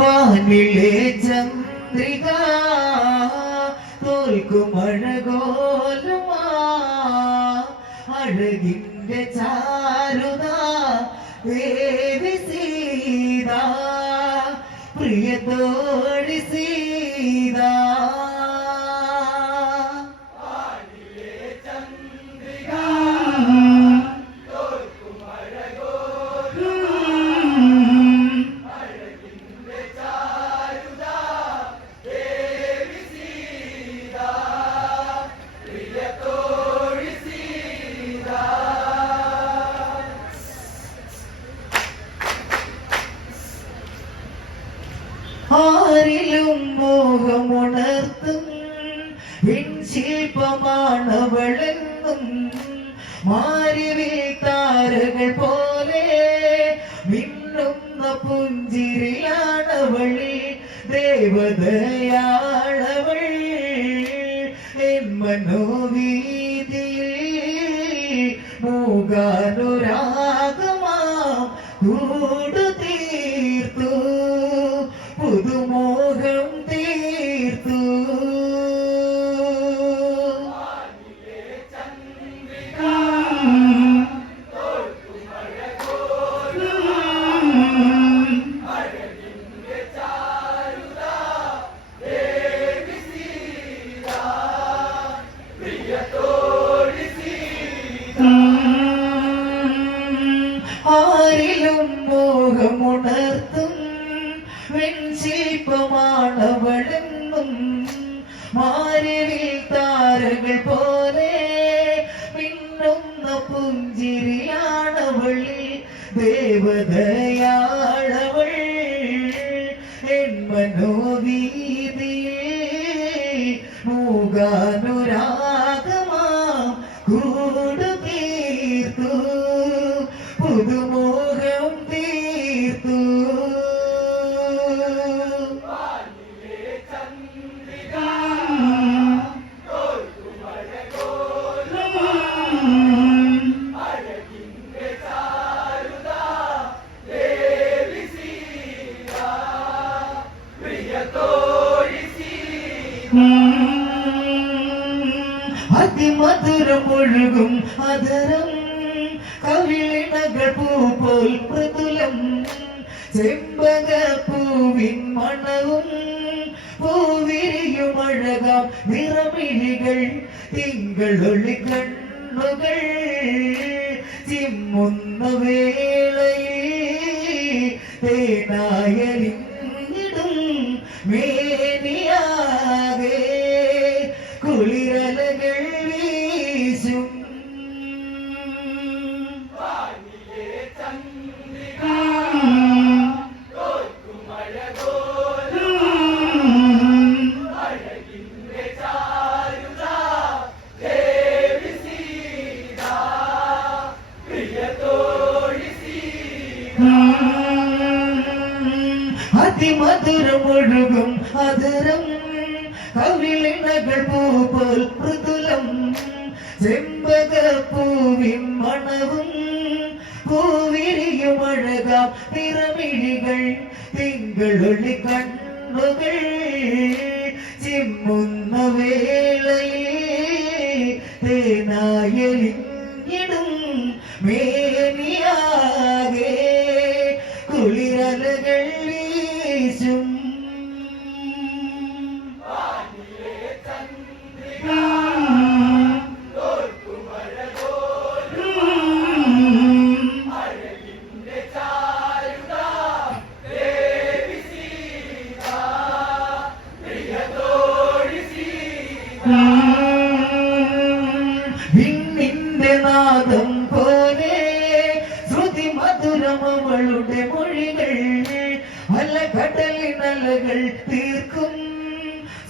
വാനിലെ ചന്ദ്രിക തോൽക്കും അഴകോലുമാ അഴകിന്റെ ചാരുത മാരിവിൽ താരകൾ പോലെ മിന്നുന്ന പുഞ്ചിരിയാണവൾ ദേവതയാണവൾ എൻ മനോവീതിയിൽ മൂകാനുരാഗമാം മാരവിൽ താരകൾ പോലെ മൃദുലം ചെമ്പക പൂവിൻ മണവും പൂവിരിയും അഴകാം നിറമിഴികൾ തിങ്കളൊളി കണ്ണുകൾ ചിമ്മുന്ന വേളയിൽ തേനായലിഞ്ഞിടും മേനിയാകെ ചെമ്പക പൂവിൻ മണവും പൂവിരിയും അഴകാം നിറമിഴികൾ തിങ്കളൊളി കണ്ണുകൾ ചിമ്മുന്ന കടലിനലകൾ തീർക്കും.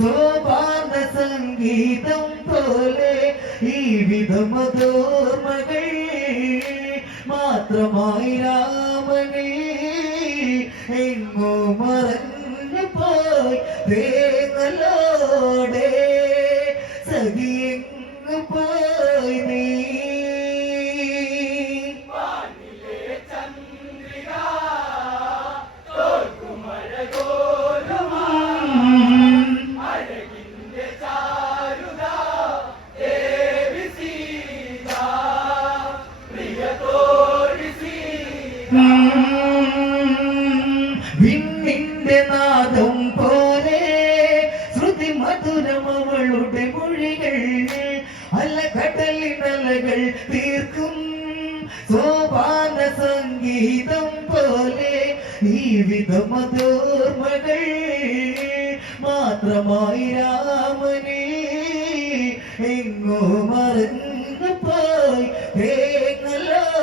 സോപാന സംഗീതം പോലെ ഈ വിധമതോർമകൾ മാത്രമായി രാമനെ എങ്ങോ മറഞ്ഞു പോയി തേങ്ങലോടെ. സോപാന സംഗീതം പോലെ ഈ മധുർമകൾ മാത്രമായി രാമനെ എങ്ങോ മറന്നു പോയി. തേങ്ങലോടെ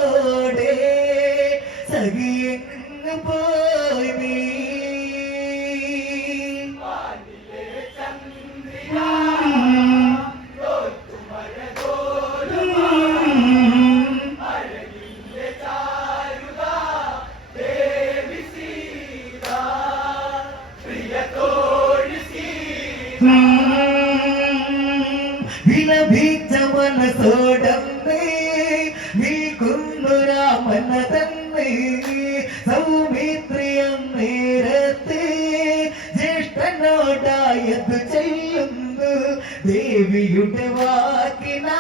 ദേവിയുടെ വാക്കിനാൽ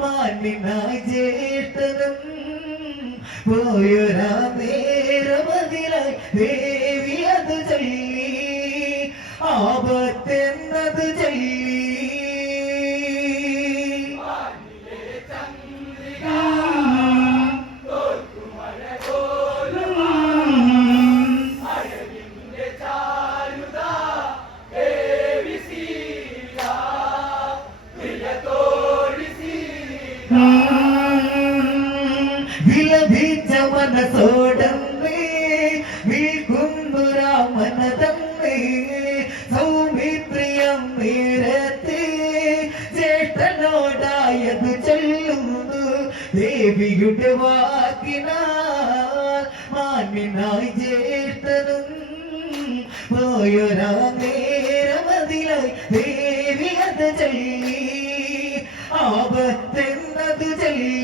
മാന്യനായ ജേഷ്ഠനും പോയൊരാ മാന്യനായി ജ്യേഷ്ഠനും പോയൊരാ നേരമതിലായി ദേവി അത് ചൊല്ലി ആപത്തെന്നത് ചൊല്ലി.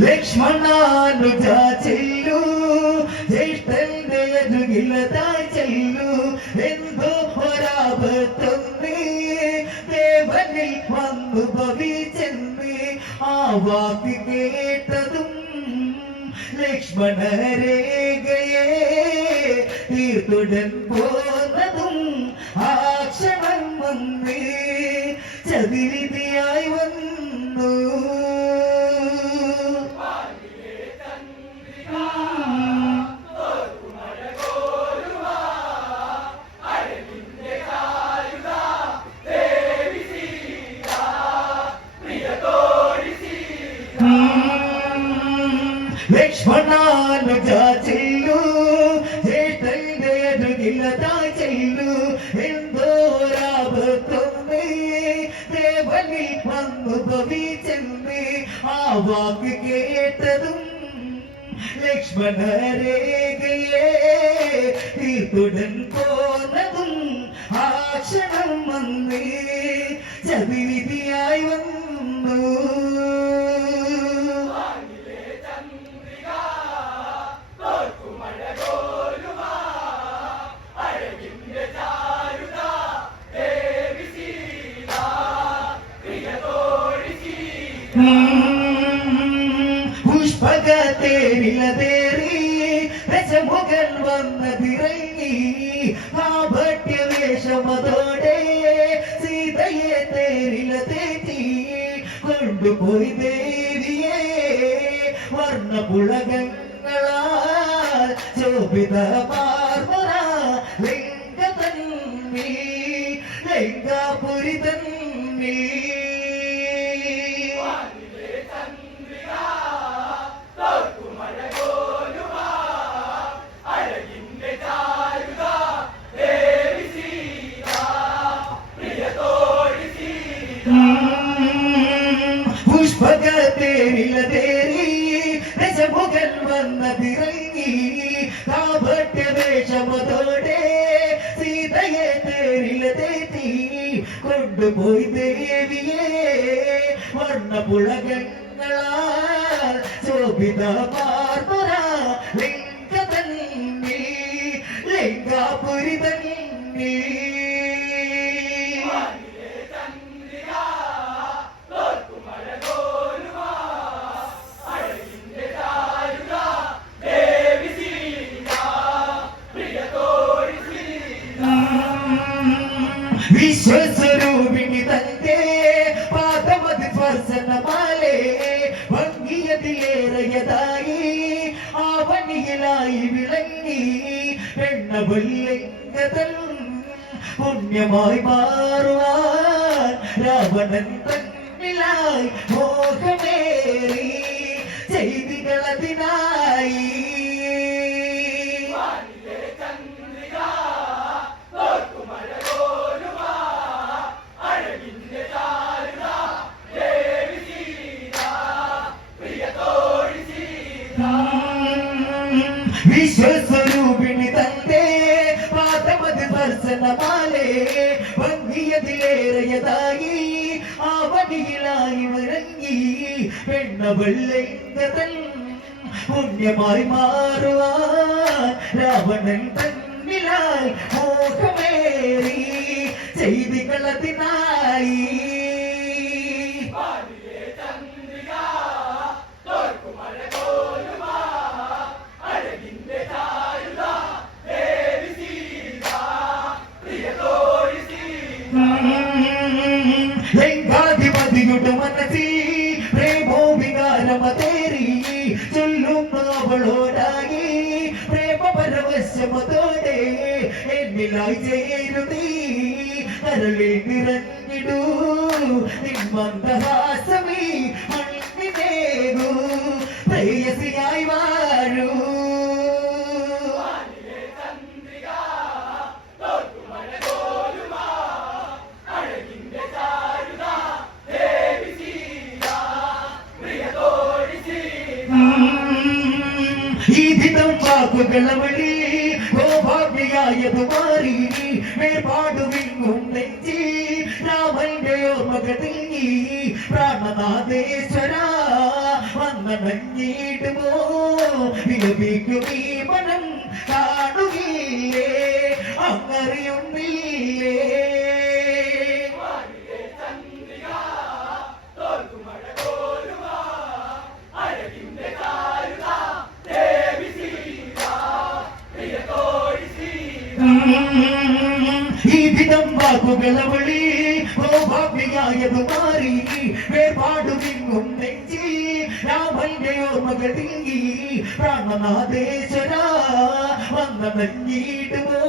ലക്ഷ്മണാനുജ ചെല്ലു ജ്യേഷ്ഠന്റെ എതുകില്ലതായി ചെല്ലു. എന്തോ ഒരാപത്തൊന്ന് ദേവനിൽ വന്നു ഭവിച്ചെന്ന് ആ വാക്ക് കേട്ടതും ലക്ഷ്മണരേഖയെ തീർത്തുടൻ പോന്നതും ആ ക്ഷണം വന്ന്. ചതിരിതിയായി ലക്ഷ്മണ രേഖയെ തീർത്തുടൻ പോന്നതും കൊണ്ടുപോയി ദേവിയെ വർണപുളകങ്ങളാൽ ശോഭിത മാർമറ ലിംഗ തന്നി ലിംഗാപുരി തന്നി പുഷ്പക തേരില തേരി രസമുഖൻ വന്നതിറങ്ങി. കാപട്യ വേഷമതോടെ സീതയെ തേരില തേറ്റി കൊണ്ടുപോയി ദേവിയെ. വർണപുളകങ്ങളാൽ പുളകങ്ങളാൽ ശോഭിത എണ്ണവല്ലിംഗതൽ പുണ്യമായി മാറുവാൻ രാവണൻ തന്നിലായി മോഹമേറി ചെയ്തികളതിനായി. വിശ്വസ്വരൂപിണി തന്റെ ദർശനമാലേ ഭംഗിയതിലേറയതായി. ആവണിയിലായി വിളങ്ങി പെണ്ണവെള്ളതൽ പുണ്യമായി മാറുവാൻ. രാവണൻ തന്നിലായി മോഹമേറി ചെയ്തികളതിനായി നിന്മന്ദഹാസമീ മണ്ണിനേകൂ പ്രേയസിയായി വാഴൂ. ഈ പ്രാണനാഥേശ്വര വന്നണഞ്ഞിടുമോ അങ്ങറിയുന്നില്ലേ ഈ വിധം വാക്കുകളവളി ഗോഭാഗ്യയായത് മാറി. വേർപാടുമിങ്ങും നെഞ്ചി. രാമന്റെ ഓർമ്മകൾ തിങ്ങി. പ്രാണനാഥേശ്വര വന്നണഞ്ഞിടുമോ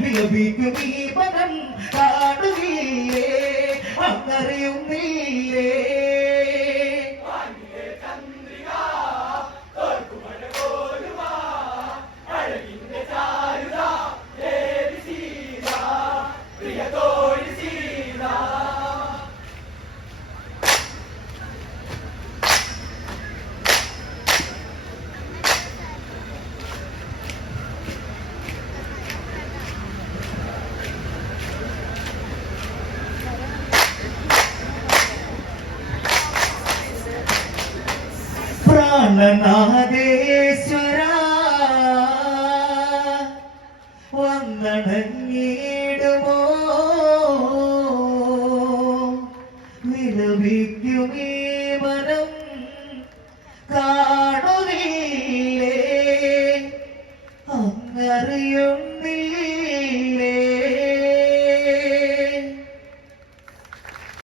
വിലപിക്കും ഈ മനം കാണുകയില്ലേ അങ്ങറിയുന്നില്ലേ പ്രാണനാഥേശ്വര വന്നടങ്ങിടുമോ